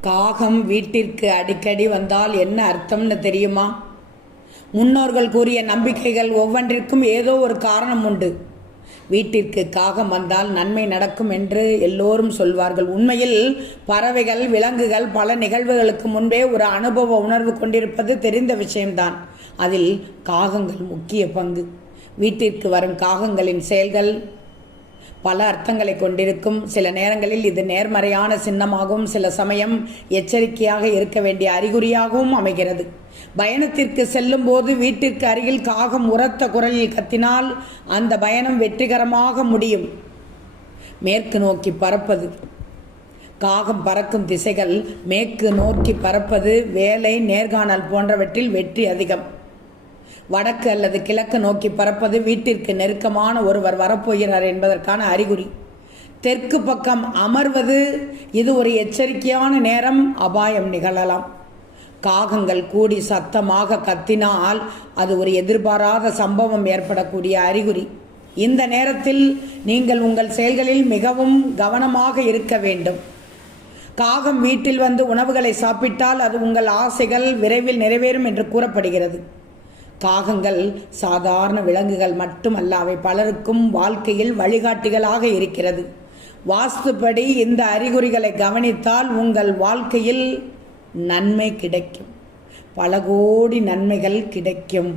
காகம் வீட்டிற்கு அடிக்கடி வந்தால் என்ன அர்த்தம்னு தெரியுமா? முன்னோர்கள் கூறிய நம்பிக்கைகள் ஒவ்வொன்றிற்கும் ஏதோ ஒரு காரணம் உண்டு. வீட்டிற்கு காகம் வந்தால் நன்மை நடக்கும் என்று எல்லோரும் சொல்வார்கள். உண்மையில் பறவைகள் விலங்குகள் பல நிகழ்வுகளுக்கு முன்பே ஒரு அனுபவ உணர்வு கொண்டிருப்பது தெரிந்த விஷயம்தான். அதில் காகங்கள் முக்கிய பங்கு. வீட்டிற்கு வரும் காகங்களின் செயல்கள் பல அர்த்தங்களை கொண்டிருக்கும். சில நேரங்களில் இது நேர்மறையான சின்னமாகவும் சில சமயம் எச்சரிக்கையாக இருக்க வேண்டிய அறிகுறியாகவும் அமைகிறது. பயணத்திற்கு செல்லும் போது வீட்டிற்கு அருகில் காகம் உரத்த குரலில் கத்தினால் அந்த பயணம் வெற்றிகரமாக முடியும். மேற்கு நோக்கி பறப்பது. காகம் பறக்கும் திசைகள் மேற்கு நோக்கி பறப்பது. வேலை நேர்காணல் போன்றவற்றில் வெற்றி அதிகம். வடக்கு அல்லது கிழக்கு நோக்கி பறப்பது வீட்டிற்கு நெருக்கமான ஒருவர் வரப்போகிறார் என்பதற்கான அறிகுறி. தெற்கு பக்கம் அமர்வது இது ஒரு எச்சரிக்கையான நேரம் அபாயம் நிகழலாம். காகங்கள் கூடி சத்தமாக கத்தினால் அது ஒரு எதிர்பாராத சம்பவம் ஏற்படக்கூடிய அறிகுறி. இந்த நேரத்தில் நீங்கள் உங்கள் செயல்களில் மிகவும் கவனமாக இருக்க வேண்டும். காகம் வீட்டில் வந்து உணவுகளை சாப்பிட்டால் அது உங்கள் ஆசைகள் விரைவில் நிறைவேறும் என்று கூறப்படுகிறது. காகங்கள் சாதாரண விலங்குகள் மட்டுமல்ல அவை பலருக்கும் வாழ்க்கையில் வழிகாட்டிகளாக இருக்கிறது. வாஸ்துப்படி இந்த அறிகுறிகளை கவனித்தால் உங்கள் வாழ்க்கையில் நன்மை கிடைக்கும். பல கோடி நன்மைகள் கிடைக்கும்.